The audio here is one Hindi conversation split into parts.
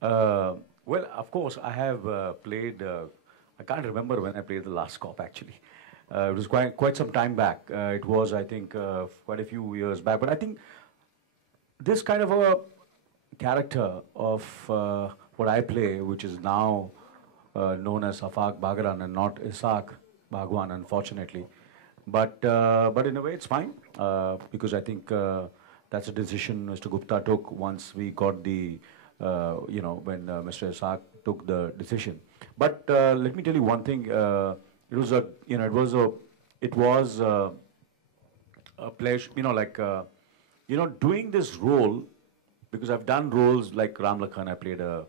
Uh, well, of course, I have played. I can't remember when I played the last cop actually. It was quite some time back. It was, I think, quite a few years back. But I think this kind of a character of what I play, which is now known as Afaq Bhagaran and not Isaac Bhagwan, unfortunately. But in a way, it's fine because I think that's a decision Mr. Gupta took once we got the, when Mr. Isaac took the decision. But let me tell you one thing. It was a, it was a pleasure, doing this role, because I've done roles like Ram Lakhan. I played a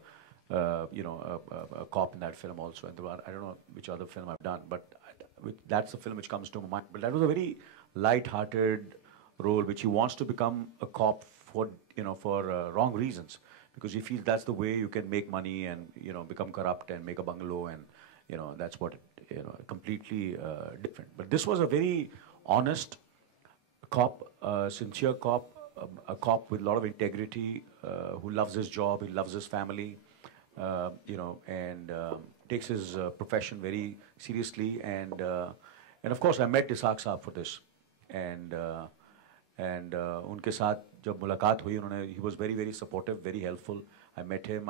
cop in that film also, and I don't know which other film I've done, but that's the film which comes to my mind. But that was a very light-hearted role, which he wants to become a cop for, for wrong reasons, because he feels that's the way you can make money and, become corrupt and make a bungalow, and, that's what, completely different. But this was a very honest cop, sincere cop, a cop with a lot of integrity, who loves his job, he loves his family, and takes his profession very seriously. And of course, I met Isaaq Saab for this, and उनके साथ जब मुलाकात हुई उन्होंने, he was very very supportive, very helpful. I met him.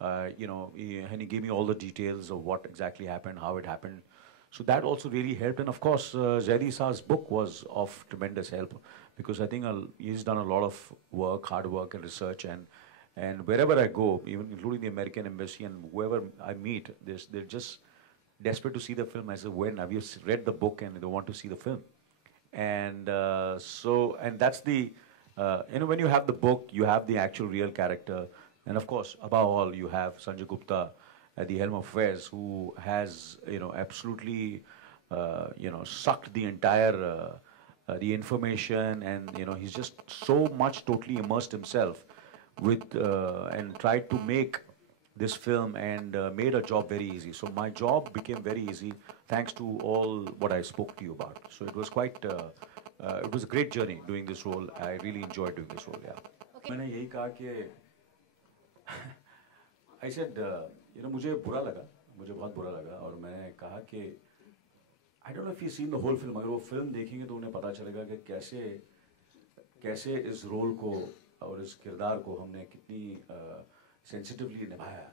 And he gave me all the details of what exactly happened, how it happened. So that also really helped. And of course, Zaidi Sa's book was of tremendous help, because I think he's done a lot of work, hard work and research. And wherever I go, even including the American Embassy and whoever I meet, they're just desperate to see the film. I say, when have you read the book? And they want to see the film. And and that's the, when you have the book, you have the actual real character. And of course, above all, you have Sanjay Gupta at the helm of affairs, who has, absolutely, sucked the entire, the information, and, he's just so much totally immersed himself with, and tried to make this film, and made a job very easy. So my job became very easy thanks to all what I spoke to you about. So it was quite, it was a great journey doing this role. I really enjoyed doing this role, yeah. मैंने यही कहा कि I said, मुझे बुरा लगा, मुझे बहुत बुरा लगा, और मैंने कहा कि I don't know if you've seen the whole film. अगर वो फिल्म देखेंगे तो उन्हें पता चलेगा कि कैसे इस रोल को और इस किरदार को हमने कितनी sensitively निभाया.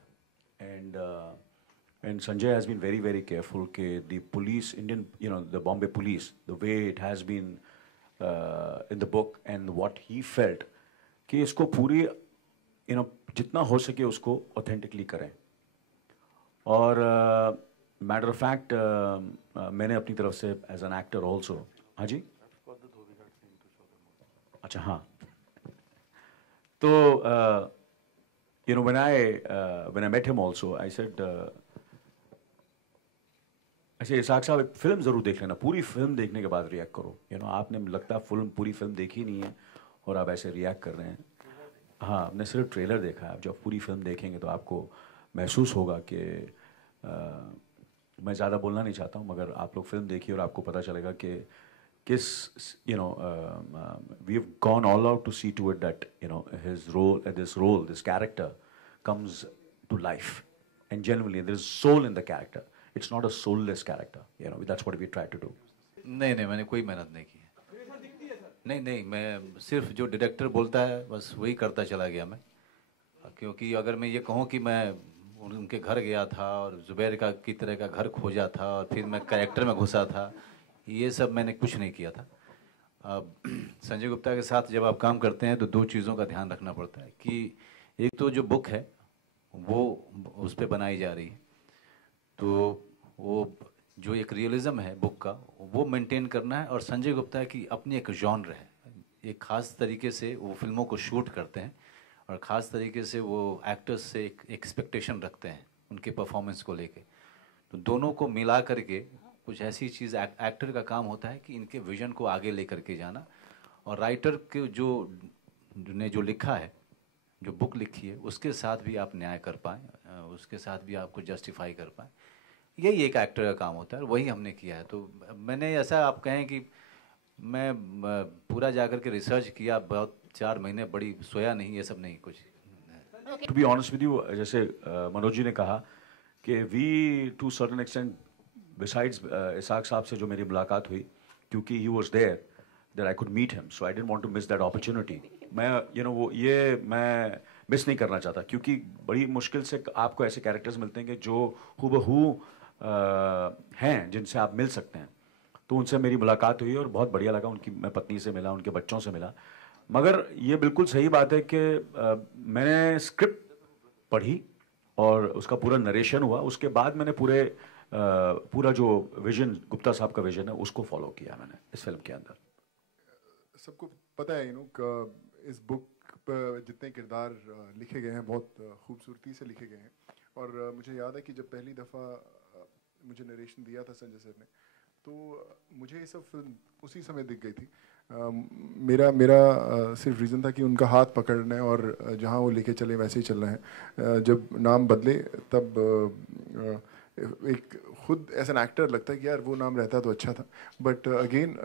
And Sanjay has been very very careful कि the police, Indian, the Bombay police, the way it has been in the book, and what he felt कि इसको पूरी, जितना हो सके उसको authentically करें. और matter of fact, मैंने अपनी तरफ से as an actor also, हाँ जी, अच्छा हाँ, तो when I met him also, I said, Ishaq साहब एक फिल्म ज़रूर देख लेना, पूरी फिल्म देखने के बाद रिएक्ट करो. आपने लगता है पूरी फिल्म देखी नहीं है और आप ऐसे रिएक्ट कर रहे हैं. हाँ, आपने सिर्फ ट्रेलर देखा है. आप जब पूरी फिल्म देखेंगे तो आपको महसूस होगा कि मैं ज़्यादा बोलना नहीं चाहता हूँ, मगर आप लोग फिल्म देखिए और आपको पता चलेगा कि किस, we have gone all out to see to it that, his role, this character comes to life, and genuinely there is soul in the character. It's not a soulless character. That's what we try to do. नहीं, मैंने कोई मेहनत नहीं की. नहीं, मैं सिर्फ जो डायरेक्टर बोलता है बस वही करता चला गया मैं. क्योंकि अगर मैं ये कहूँ कि मैं उनके घर गया था और जुबैर की तरह का घर खोजा था और फिर मैं कैरेक्टर में घुसा था, ये सब मैंने कुछ नहीं किया था. अब संजय गुप्ता के साथ जब आप काम करते हैं तो दो चीज़ों का ध्यान रखना पड़ता है कि एक तो जो बुक है वो उस पर बनाई जा रही है, तो वो जो एक रियलिज़म है बुक का वो मेंटेन करना है. और संजय गुप्ता की अपनी एक जॉनर है, एक ख़ास तरीके से वो फिल्मों को शूट करते हैं और ख़ास तरीके से वो एक्टर्स से एक एक्सपेक्टेशन रखते हैं उनके परफॉर्मेंस को लेके. तो दोनों को मिला करके कुछ ऐसी चीज़ एक्टर का काम होता है कि इनके विजन को आगे लेकर के जाना. और राइटर के जो लिखा है, जो बुक लिखी है, उसके साथ भी आप न्याय कर पाएँ, उसके साथ भी आपको जस्टिफाई कर पाएँ. यही एक एक्टर का काम होता है, वही हमने किया है. तो मैंने ऐसा आप कहें कि मैं पूरा जाकर के रिसर्च किया, बहुत 4 महीने बड़ी सोया नहीं, ये सब नहीं कुछ. To be honest with you, जैसे मनोज जी ने कहा कि we to certain extent besides Ishaq साहब से जो मेरी मुलाकात हुई, क्योंकि he was there that I could meet him, so I didn't want to miss that opportunity. मैं वो ये मैं मिस नहीं करना चाहता, क्योंकि बड़ी मुश्किल से आपको ऐसे कैरेक्टर्स मिलते हैं कि जो हूबहू हैं, जिनसे आप मिल सकते हैं. तो उनसे मेरी मुलाकात हुई और बहुत बढ़िया लगा. उनकी मैं पत्नी से मिला, उनके बच्चों से मिला. मगर ये बिल्कुल सही बात है कि मैंने स्क्रिप्ट पढ़ी और उसका पूरा नरेशन हुआ. उसके बाद मैंने पूरा जो विजन, गुप्ता साहब का विजन है, उसको फॉलो किया मैंने इस फिल्म के अंदर. सबको पता है इस बुक पर जितने किरदार लिखे गए हैं बहुत खूबसूरती से लिखे गए हैं. और मुझे याद है कि जब पहली दफ़ा मुझे नरेशन दिया था संजय सर ने, तो मुझे ये सब फिल्म उसी समय दिख गई थी. मेरा सिर्फ रीज़न था कि उनका हाथ पकड़ना है और जहाँ वो लेके चले वैसे ही चलना है. जब नाम बदले तब एक खुद एज एन एक्टर लगता है कि यार वो नाम रहता तो अच्छा था. बट अगेन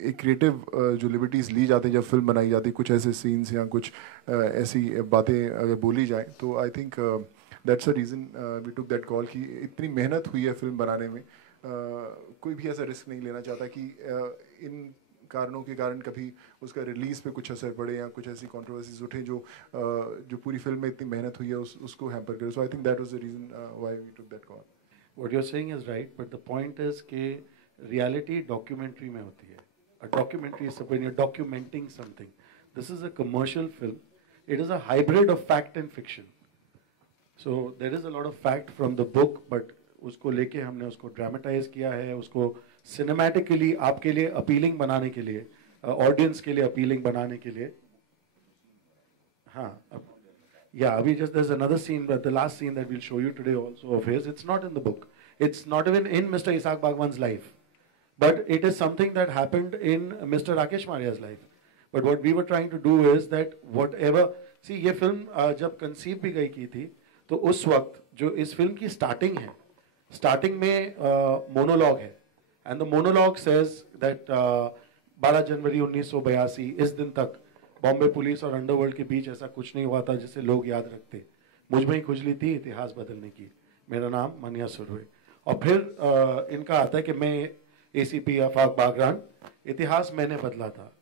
एक क्रिएटिव जो लिबर्टीज़ ली जाती है जब फिल्म बनाई जाती है, कुछ ऐसे सीन्स या कुछ ऐसी बातें अगर बोली जाए, तो I think that's a reason we took that call कि इतनी मेहनत हुई है फिल्म बनाने में. कोई भी ऐसा रिस्क नहीं लेना चाहता कि इन कारणों के कारण कभी उसका रिलीज पे कुछ असर पड़े या कुछ ऐसी कंट्रोवर्सीज उठे जो पूरी फिल्म में इतनी मेहनत हुई है उसको हैम्पर करे. So I think that was the reason why we took that call. What you're saying is right, but the point is कि reality documentary में होती है. A documentary is when you're documenting something. This is a commercial film. It is a hybrid of fact and fiction. So there is a lot of fact from the book, but उसको लेके हमने उसको ड्रामेटाइज किया है, उसको सिनेमैटिकली आपके लिए अपीलिंग बनाने के लिए, ऑडियंस के लिए अपीलिंग बनाने के लिए. हाँ, yeah, we just, there's another scene, but the last scene that we'll show you today also of his, it's not in the book. It's not even in Mr. Isaac Bhagwan's life. But it is something that happened in Mr. Rakesh Maria's life. But what we were trying to do is that whatever, see ये फिल्म जब कंसीव भी गई की थी, तो उस वक्त जो इस फिल्म की स्टार्टिंग है, स्टार्टिंग में मोनोलॉग है. And the monologue says that 12 जनवरी 1982 इस दिन तक बॉम्बे पुलिस और अंडरवर्ल्ड के बीच ऐसा कुछ नहीं हुआ था जिसे लोग याद रखते. मुझ में ही खुजली थी इतिहास बदलने की. मेरा नाम मनिया सुरवे. और फिर इनका आता है कि मैं एसीपी आफाक बागरान, इतिहास मैंने बदला था.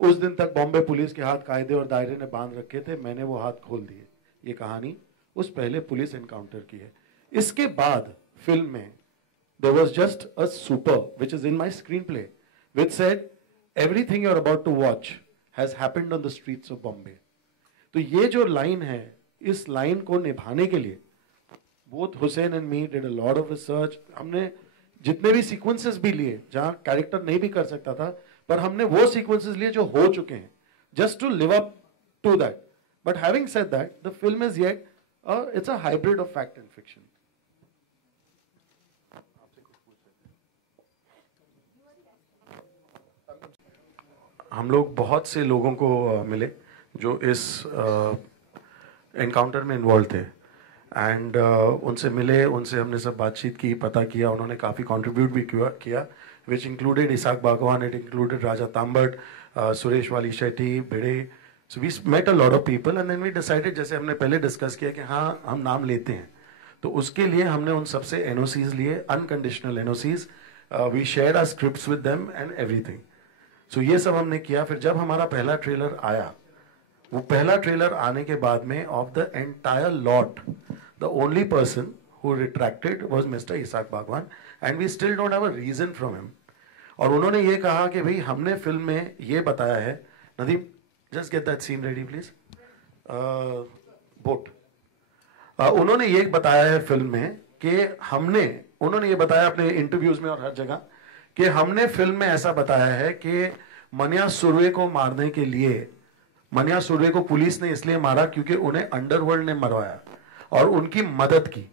उस दिन तक बॉम्बे पुलिस के हाथ कायदे और दायरे ने बांध रखे थे, मैंने वो हाथ खोल दिए. ये कहानी उस पहले पुलिस एनकाउंटर की है. इसके बाद फिल्म में there was just a super which is in my screenplay which said everything you're about to watch has happened on the streets of Bombay. तो ये जो लाइन है, इस लाइन को निभाने के लिए both Hussein and me did a lot of research. हमने जितने भी सीक्वेंसेस भी लिए जहां कैरेक्टर नहीं भी कर सकता था, पर हमने वो सीक्वेंसेस लिए जो हो चुके हैं, just to live up to that. But having said that, the film is yet it's a hybrid of fact and fiction. हम लोग बहुत से लोगों को मिले जो इस एनकाउंटर में इन्वॉल्व थे. एंड उनसे मिले, उनसे हमने सब बातचीत की, पता किया. उन्होंने काफ़ी कंट्रीब्यूट भी किया which included Isak Bagwan, it included Raja Tambat, Suresh Wali Shetty, Bhide. So we met a lot of people and then we decided, जैसे हमने पहले डिस्कस किया कि हाँ हम नाम लेते हैं, तो उसके लिए हमने उन सबसे एनओसीज लिए, unconditional NOCs. We share our scripts with them and everything. सो ये सब हमने किया. फिर जब हमारा पहला ट्रेलर आया, वो पहला ट्रेलर आने के बाद में of the entire lot the only person who retracted was mister Isak Bagwan and we still don't have a reason from him. और उन्होंने ये कहा कि भाई हमने फिल्म में ये बताया है, Nadeem just get that scene ready please, बोट. उन्होंने ये बताया है फिल्म में कि उन्होंने ये बताया अपने इंटरव्यूज में और हर जगह कि हमने फिल्म में ऐसा बताया है कि मनिया सुरवे को मारने के लिए, मनिया सुरवे को पुलिस ने इसलिए मारा क्योंकि उन्हें अंडरवर्ल्ड ने मरवाया और उनकी मदद की.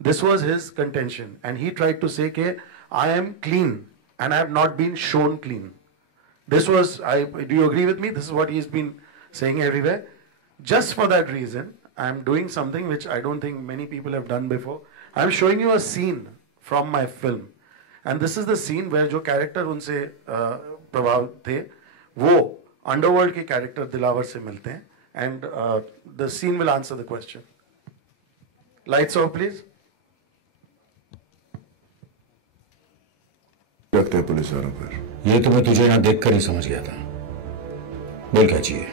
This was his contention and he tried to say कि I am clean and I have not been shown clean. This was, do you agree with me? This is what he has been saying everywhere. Just for that reason I am doing something which I don't think many people have done before. I am showing you a scene from my film. And this is the scene where जो कैरेक्टर उनसे प्रभावित थे वो अंडरवर्ल्ड के कैरेक्टर दिलावर से मिलते हैं. and the scene will answer the question. Lights off, please. रखते हैं पुलिस वालों पर। ये तो मैं तुझे यहाँ देखकर ही समझ गया था। बोल क्या चाहिए?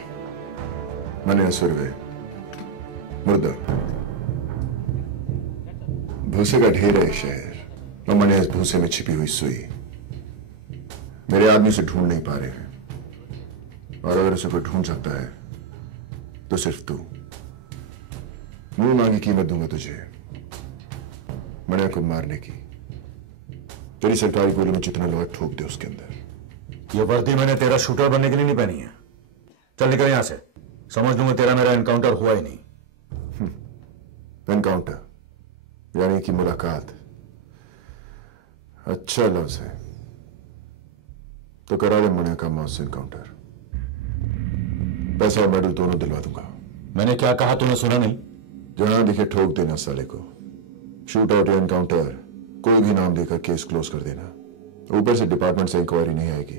मैंने सुरवे मुर्दा भूसे का ढेर है शहर और मैंने इस भूसे में छिपी हुई सुई। मेरे आदमी से ढूंढ नहीं पा रहे हैं और अगर उसे कोई ढूंढ सकता है तो सिर्फ तू। मुंह मांगी कीमत दूंगा तुझे मने को मारने की। तेरी सरकारी गोली में जितना लोहा ठोक दे उसके अंदर। ये वर्दी मैंने तेरा शूटर बनने के लिए नहीं पहनी है। चल निकल यहां से, समझ लूंगा तेरा मेरा एनकाउंटर हुआ ही नहीं। एनकाउंटर यानी कि मुलाकात। अच्छा लफ्ज है तो करा दे मने का मौत से एनकाउंटर। पैसा और मेडल दोनों दिलवा दूंगा। मैंने क्या कहा तूने सुना नहीं? जहां दिखे ठोक देना साले को। शूट आउट या एनकाउंटर कोई भी नाम देकर केस क्लोज कर देना। ऊपर से डिपार्टमेंट से इंक्वायरी नहीं आएगी,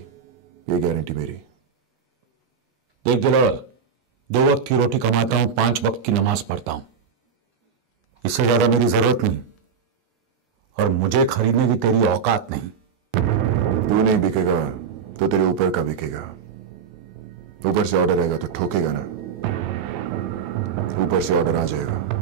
ये गारंटी मेरी। देख दिलौर, 2 वक्त की रोटी कमाता हूं, 5 वक्त की नमाज पढ़ता हूं। इससे ज्यादा मेरी जरूरत नहीं और मुझे खरीदने की तेरी औकात नहीं। तू नहीं बिकेगा तो तेरे ऊपर का बिकेगा। ऊपर से ऑर्डर आएगा तो ठोकेगा ना। ऊपर से ऑर्डर आ जाएगा